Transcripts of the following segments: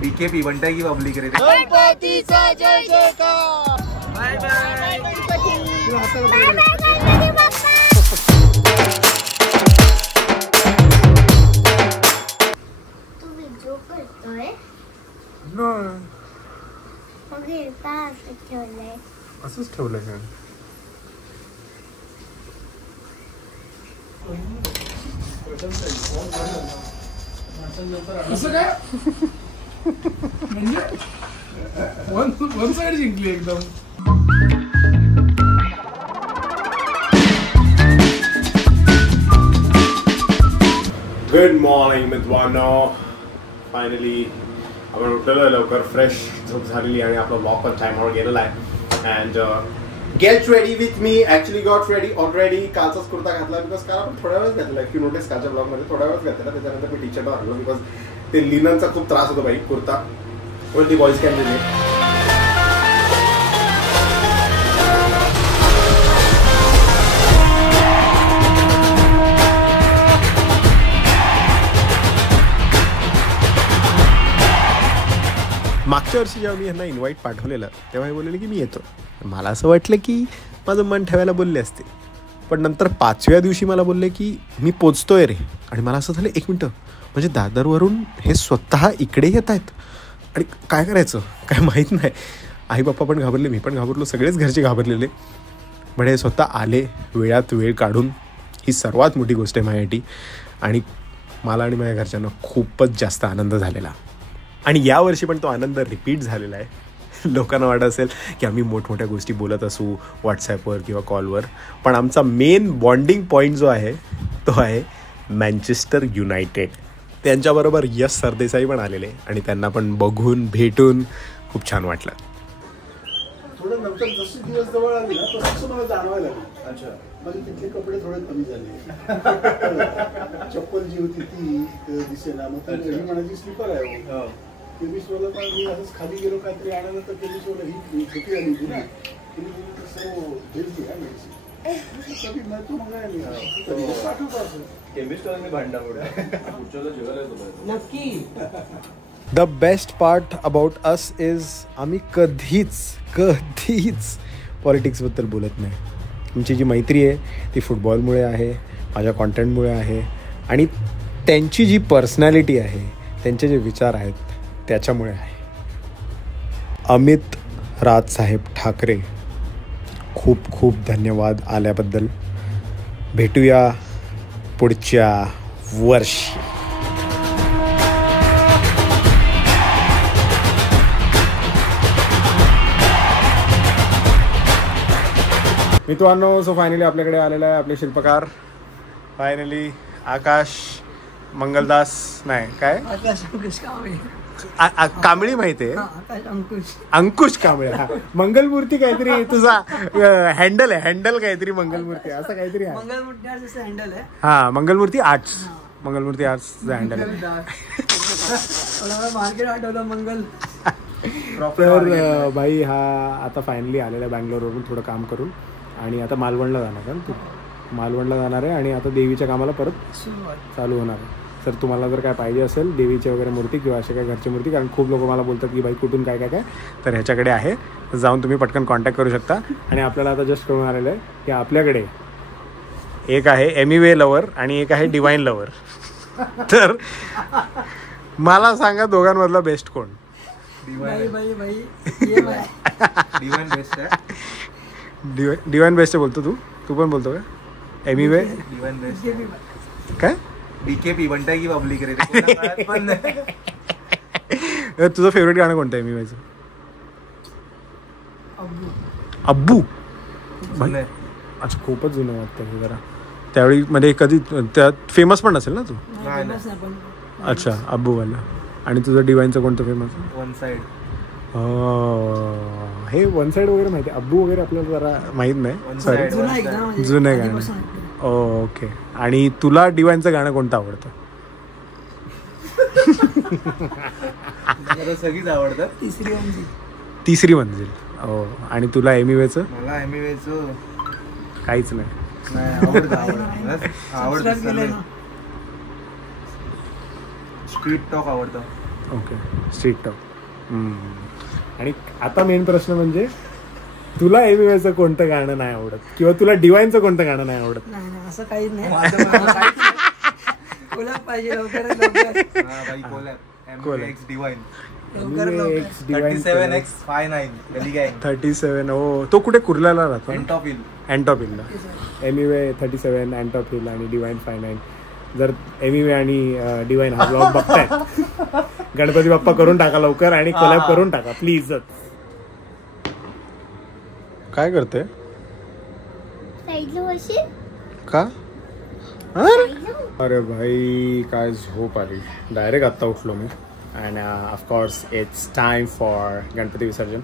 BKP बनता की public रे. गणपतीचा जय जयकार. Bye bye. तुम्ही जो करतोय ठेवलंय असंच ठेवलंय का? असं काय म्हणजे वन साइड जिंकली एकदम. गुड मॉर्निंग मित्रांनो. फायनली आपण उठलेलो लवकर, फ्रेश झोप झालेली आणि आपला वॉक पण टाइमवर गेलेला आहे. And get ready with me. Actually got ready already. कालचाच कुर्ता घातला बिकॉज काल आपण थोड्या वेळच घातला. इफ यू नोटीस कालच्या ब्लॉगमध्ये थोड्या वेळच घातला. त्याच्यानंतर मी टी शर्ट आणलो बिकॉज ते लिननचा खूप त्रास होतो बाई kurta. Only boys can relate. मागच्या वर्षी जेव्हा मी यांना इन्व्हाइट पाठवलेलं तेव्हा हे बोललेले की मी येतो. मला असं वाटलं की माझं मन ठेवायला बोलले असते, पण नंतर 5व्या दिवशी मला बोलले की मी पोचतोय रे. आणि मला असं झालं, एक मिनटं, म्हणजे दादरवरून हे स्वतः इकडे येत आहेत आणि काय करायचं काय माहीत नाही. आई बाप्पा पण घाबरले, मी पण घाबरलो, सगळेच घरचे घाबरलेले. पण हे स्वतः आले वेळात वेळ काढून. ही सर्वात मोठी गोष्ट आहे माझ्यासाठी आणि मला आणि माझ्या घरच्यांना खूपच जास्त आनंद झालेला. आणि यावर्षी पण तो आनंद रिपीट झालेला आहे. लोकांना वाटत असेल की आम्ही मोठमोठ्या गोष्टी बोलत असू व्हॉट्सॲपवर किंवा कॉलवर, पण आमचा मेन बॉन्डिंग पॉईंट जो आहे तो आहे मँचेस्टर युनायटेड. त्यांच्याबरोबर यश सरदेसाई पण आलेले आणि त्यांना पण बघून भेटून खूप छान वाटलं. थोडं नंतर जसे दिवस जवळ आले ना तसं मला जाणवायला लागलं. अच्छा, म्हणजे तिथले कपडे थोडे कमी झाले. चप्पल जी होती ती दिसेना. मग ती म्हणायची स्लीपर आहे. केमिस्टवाला पण मी असंच खाली गेलो काहीतरी आणायला, तर केमिस्टवाला ही छोटी आली होती ना, सर्व हेच घ्या मेडिसिन कधी नाही तू मग पाठवतो असं केमिस्टवाला भांडा नक्की. The best part about us is आम्ही कधीच पॉलिटिक्सबद्दल बोलत नाही. आमची जी मैत्री आहे ती फुटबॉलमुळे आहे, माझ्या कॉन्टेंटमुळे आहे आणि त्यांची जी पर्सनॅलिटी आहे, त्यांचे जे विचार आहेत त्याच्यामुळे आहे. अमित राजसाहेब ठाकरे, खूप खूप धन्यवाद आल्याबद्दल. भेटूया पुढच्या वर्षी. मित्रांनो, सो फायनली आपल्याकडे आलेला आहे आपले शिल्पकार. फायनली आकाश मंगलदास, नाही काय कांबळी माहिती आहे, अंकुश कांबळे. हा, मंगलमूर्ती काहीतरी तुझा हँडल आहे, हँडल काहीतरी मंगलमूर्ती असं काहीतरी आहे. हँडल आहे. हा, मंगलमूर्ती आर्ट्स, मंगलमूर्ती आर्ट्सचा हँडल आहे. मार्केट आठवलं मंगल. तर बाई हा आता फायनली आलेला आहे बँगलोरवरून थोडं काम करून आणि आता मालवणला जाणार आहे. मालवणला जाणार आहे आणि आता देवीच्या कामाला परत चालू होणार आहे. तर तुम्हाला जर काय पाहिजे असेल देवीची वगैरे मूर्ती किंवा अशा काही घरची मूर्ती, कारण खूप लोक मला बोलतात की बाई कुठून काय काय काय, तर ह्याच्याकडे आहे, जाऊन तुम्ही पटकन कॉन्टॅक्ट करू शकता. आणि आपल्याला आता जस्ट कळून आलेलं आहे की आपल्याकडे एक आहे एमिवे लवर आणि एक आहे डिवाइन लवर. तर मला सांगा दोघांमधला बेस्ट कोण? डिवाइन बेस्ट बोलतो तू पण बोलतो का एमिवे? काय बीकेपी बनता की पब्लिक रे. तुझं फेवरेट गाणं कोणतं आहे एमिवेचं? अब्बू. अच्छा, खूपच जुनं वाटतं हे जरा. त्यावेळी मध्ये कधी त्यात फेमस पण नसेल ना तू? अच्छा, अब्बूवाला. आणि तुझं डिवाइनचं कोणतं फेमस? One side. हे वन साइड वगैरे माहिती आहे, अब्बू वगैरे आपल्याला जरा माहीत नाही. सॉरी, जुनं गाणं. ओके. आणि तुला डिवाइनचं गाणं कोणतं आवडतं? सगळीच आवडतात. तिसरी मंजिल. हो. आणि तुला एमिवेचं? मला एमिवेचं काहीच नाही. स्ट्रीट टॉक आवडतं. Okay, street talk. आणि आता मेन प्रश्न म्हणजे तुला एमिवेचं कोणतं गाणं नाही आवडत किंवा तुला डिवाइनचं कोणतं गाणं नाही आवडत? नाही नाही, असं काहीच नाही. माझं काहीच नाही. कोलॅब पाहिजे लवकरात लवकर. हा, भाई कोलॅब. MVX Divine. लवकर लवकर. 37X59 गली गँग. 37. हो, तो कुठे कुर्ल्याला राहतो? एंटॉप हिल. अँटॉप हिलला. एमिवे 37, अँटॉप हिल आणि डिवाइन 59. जर एमिवे आणि डिवाइन हा ब्लॉग बघताय, गणपती बाप्पा करून टाका लवकर आणि कोलॅब करून टाका प्लीज. काय करते? साईडला बसशील? का? अरे भाई काय झोप आली. डायरेक्ट आत्ता उठलो मी. And of course it's time for Ganpati visarjan.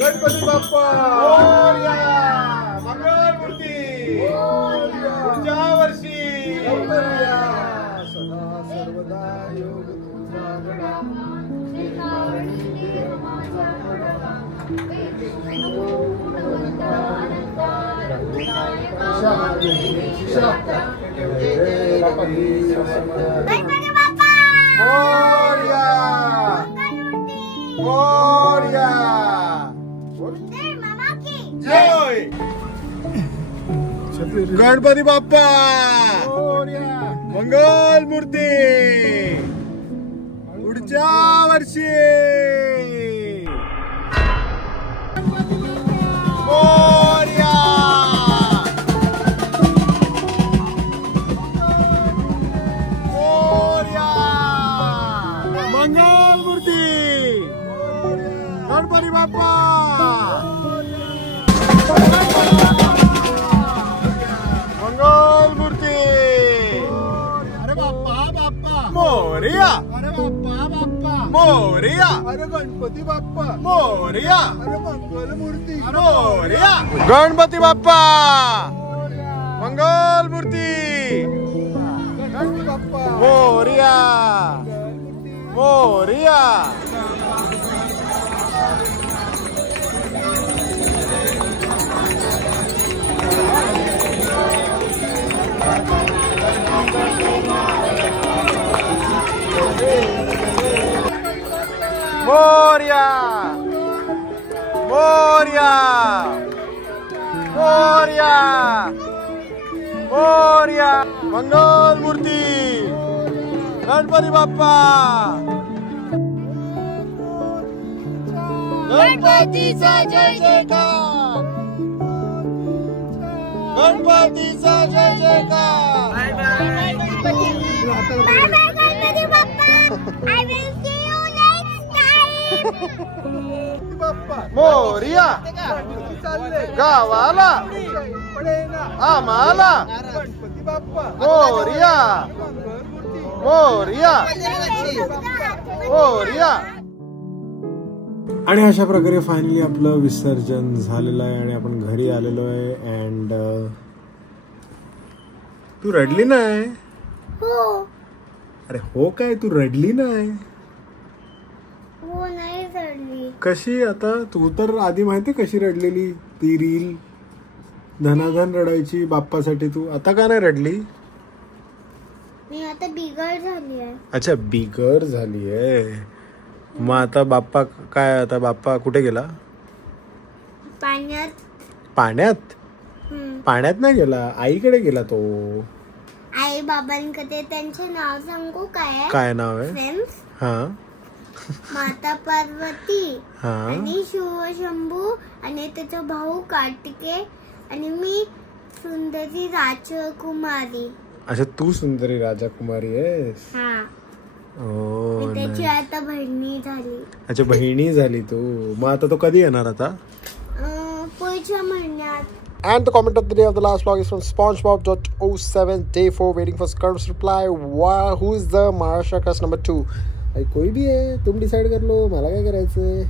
Ganpati Bappa Morya. Mangalmurti पुढच्या वर्षी. सदा सर्वदा योग तुझा गणा. गणपती बाप्पा मोरया मोरया. मामा की जय गणपती बाप्पा मंगल मूर्ती पुढच्या वर्षी. मोरया मोरया. मंगल मूर्ती गणपती बाप्पा. मंगल मूर्ती. अरे बाप्पा बाप्पा मोरया. अरे बाप्पा बाप्पा मोरया. अरे गणपती बाप्पा मोरया. अरे मंगल मूर्ती मोरया. गणपती बाप्पा मंगल मूर्ती. गणपती बाप्पा मोरया मोरया. मोरया मोरया मोरया मोरया. मंगल मूर्ती गणपती बाप्पा. गणपतीचा जय जयकार. गणपतीचा जय जयकार. Bye bye. Bye bye, Ganpati Bappa. I will see you next time. Morya गावाला आम्हाला. मोरया मोरया मोरया. आणि अशा प्रकारे फायनली आपलं विसर्जन झालेलं आहे आणि आपण घरी आलेलो आहे. अँड तू रडली नाही? हो अरे हो काय, तू रडली नाही? हो नाही चढली. कशी? आता तू तर आधी माहिती कशी रडलेली, ती रील धनाधन रडायची बाप्पासाठी. तू आता का नाही रडली? मी आता बिघड झाली आहे. अच्छा बिगर झाली आहे. मग आता बाप्पा काय, आता बाप्पा कुठे गेला? पाण्यात. पाण्यात? पाण्यात नाही गेला, आईकडे गेला तो. आई बाबांकडे. त्यांचे नाव सांगू काय? काय नाव आहे? फ्रेंड्स. हा माता पार्वती हा आणि शिवशंभू आणि त्याचा भाऊ कार्तिकेय आणि मी सुंदरी राजकुमारी. अच्छा तू सुंदरी राजकुमारी आहेस. हा Oh, त्याची nice. आता बहिणी झाली. अच्छा बहिणी झाली तू. मग आता तो कधी येणार आता? पुढच्या महिन्यात. And the comment of the day of the last vlog is from SpongeBob.07 day 4 waiting for Scarf's reply. Wow, who is the Maharashtra crush number 2? भाई कोई भी है, तुम डिसाइड कर लो, मला काय करायचंय.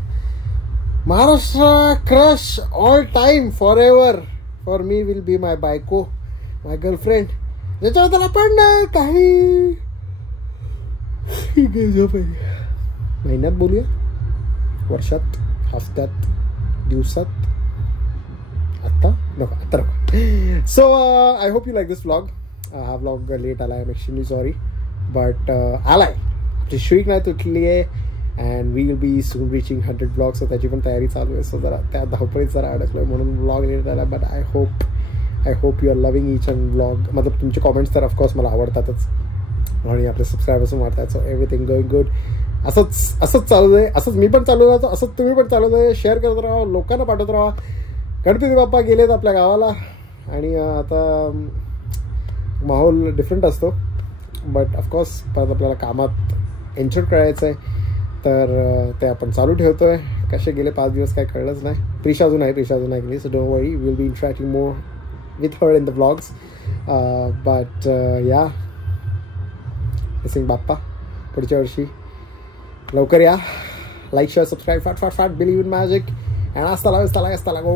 Maharashtra crush all time for ever for me will be my बायको, माय गर्लफ्रेंड, ज्याच्याबद्दल आपण काही महिन्यात बोलूया, वर्षात, हफ्त्यात, दिवसात. आता नको. So I hope you like this vlog. हा vlog late आला, I'm extremely sorry, but आलाय. आपली शुईक नाही तुटली आहे and we will be soon reaching 100 vlogs. So त्याची पण तयारी चालू आहे. So जरा त्या धावपळीत जरा अडकलोय म्हणून vlog late आला. But I hope you are loving each and vlog. मतलब तुमचे कॉमेंट्स तर ऑफकोर्स मला आवडतातच आणि आपले सबस्क्रायबर्स वाढतात. So everything going good. असंच चालू आहे. असंच मी पण चालू राहतो, असंच तुम्ही पण चालू आहे. शेअर करत राहा, लोकांना पाठवत राहा. गणपती बाप्पा गेलेत आपल्या गावाला आणि आता माहोल डिफरंट असतो. बट ऑफकोर्स परत आपल्याला कामात एन्जॉय करायचं आहे, तर ते आपण चालू ठेवतो आहे. कसे गेले 5 दिवस काय कळलंच नाही. प्रिशा अजून ऐकली. So don't worry, will be interacting more with her in the vlogs. But या मिसिंग बाप्पा पुढच्या वर्षी लवकर या. लाईक शेअर सबस्क्राईब फाट believe in magic. And hasta la vista, go.